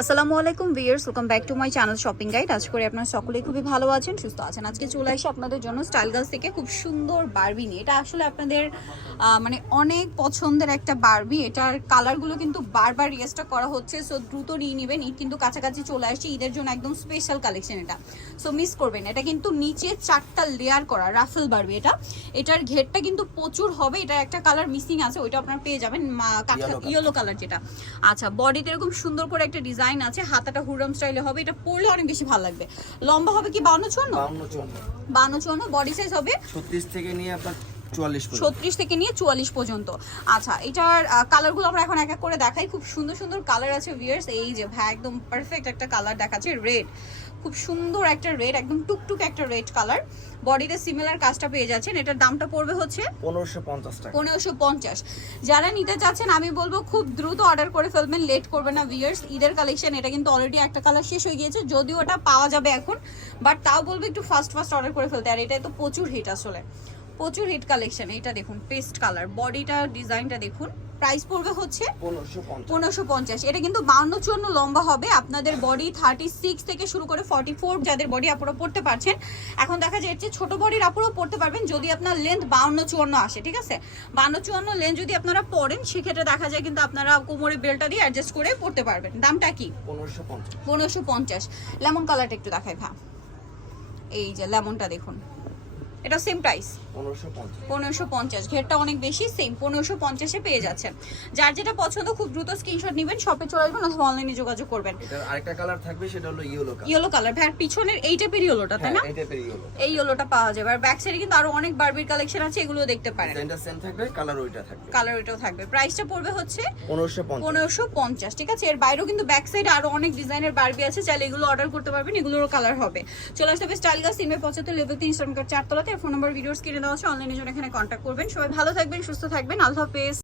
আসসালামু আলাইকুম viewers welcome back to my channel shopping guide. আজ করে আপনারা সকলেই খুবই ভালো আছেন সুস্থ আছেন। আজকে চলে আসি আপনাদের জন্য স্টাইল গার্লস থেকে খুব সুন্দর বারবি নিয়ে। এটা আসলে আপনাদের মানে অনেক পছন্দের একটা বারবি এটার কালারগুলো কিন্তু বারবার রিয়েস্টক করা হচ্ছে সো দ্রুত নিয়ে নেবেন। ঈদ কিন্তু কাছাকাছি চলে আসছে ঈদের জন্য একদম স্পেশাল কালেকশন এটা। সো মিস করবেন। এটা কিন্তু নিচে চারটা লেয়ার করা রাফেল বারবি এটা। এটার ঘেরটা কিন্তু প্রচুর হবে এটার একটা কালার মিসিং আছে ওইটা আপনারা পেয়ে যাবেন. ইয়েলো কালার যেটা। আচ্ছা বডিতে এরকম সুন্দর করে একটা ডিজাইন আছে হাতাটা হুরম স্টাইলে হবে এটা পরলে অনেক বেশি ভালো লাগবে। লম্বা হবে কি বান্ন চুয়ান্ন? বান্ন চুয়ান্ন। বডি সাইজ হবে ছত্রিশ থেকে নিয়ে আপনার ছত্রিশ থেকে নিয়ে চুয়াল্লিশ পর্যন্ত। আচ্ছা এটার কালারগুলো আমরা এখন এক এক করে দেখাই। খুব সুন্দর সুন্দর কালার আছে ভিয়ার্স এই যে ভাই একদম পারফেক্ট একটা কালার দেখাচ্ছে রেড খুব সুন্দর একটা রেড একদম টুকটুক একটা রেড কালার বডিতে সিমিলার কাজটা পেয়ে যাচ্ছেন। এটার দামটা পড়বে হচ্ছে পনেরোশো পঞ্চাশ পনেরোশো পঞ্চাশ। যারা নিতে চাচ্ছেন আমি বলব খুব দ্রুত অর্ডার করে ফেলবেন লেট করবেন না ভিয়ার্স ঈদের কালেকশন এটা কিন্তু অলরেডি একটা কালার শেষ হয়ে গিয়েছে যদিও ওটা পাওয়া যাবে এখন। বাট তাও বলব একটু ফাস্ট ফাস্ট অর্ডার করে ফেলতে। আর এটা তো প্রচুর হিট আসলে। প্রচুর হিট কালেকশন এটা দেখুন পেস্ট কালার বডিটা ডিজাইনটা দেখুন। প্রাইস পড়বে হচ্ছে পনেরোশো পঞ্চাশ। এটা কিন্তু বাউন্ন চুয়ান্ন লম্বা হবে। আপনাদের বডি থার্টি সিক্স থেকে শুরু করে ফর্টি ফোর যাদের বডি আপনারা পড়তে পারছেন এখন দেখা যাচ্ছে ছোট বডির আপনারাও পড়তে পারবেন যদি আপনার লেন্থ বাউন্ন চুয়ান্ন আসে ঠিক আছে? বাউন্ন চুয়ান্ন লেন্থ যদি আপনারা পড়েন সেক্ষেত্রে দেখা যায় কিন্তু আপনারা কোমরে বেলটা দিয়ে অ্যাডজাস্ট করে পড়তে পারবেন। দামটা কি? পনেরোশো পঞ্চাশ। লেমন কালারটা একটু দেখাই ভা এই যে লেমনটা দেখুন। এটা সেম প্রাইস পনেরোশো পঞ্চাশ। ঘেরটা অনেক বেশি সেম পনেরোশো পঞ্চাশে পেয়ে যাচ্ছেন। যার যেটা পছন্দ খুব দ্রুত স্ক্রিনশট নেবেন শপে চলে আসবেন অথবা অনলাইনে যোগাযোগ করবেন। আরেকটা কালার থাকবে সেটা হলো ইয়েলো কালার ইয়েলো কালার ভাই পিছনের এই টাইপের ইয়েলোটা তাই হ্যাঁ না? এই টাইপের ইয়েলো এই ইয়েলোটা পাওয়া যাবে। আর ব্যাক সাইডে কিন্তু আরও অনেক বারবির কালেকশন আছে এগুলো দেখতে পারেন। ডিজাইনটা সেম থাকবে কালার ওইটা থাকবে। কালার ওইটাও থাকবে। প্রাইসটা পড়বে হচ্ছে পনেরোশো পঞ্চাশ। পনেরোশো পঞ্চাশ ঠিক আছে? এর বাইরেও কিন্তু ব্যাক সাইডে আরও অনেক ডিজাইনের বারবি আছে চাইলে এগুলো অর্ডার করতে পারবেন এগুলোরও কালার হবে। চলে আসতে হবে স্টাইল গাছ সিমে পঁচাত্তর লেভেল তিন চারতলাতে। ফোন নম্বর ভিডিওস কিনে দেওয়া আছে। অনলাইনে জন্য এখানে কন্ট্যাক্ট করবেন। সবাই ভালো থাকবেন, সুস্থ থাকবেন। আল্লাহ হাফেজ।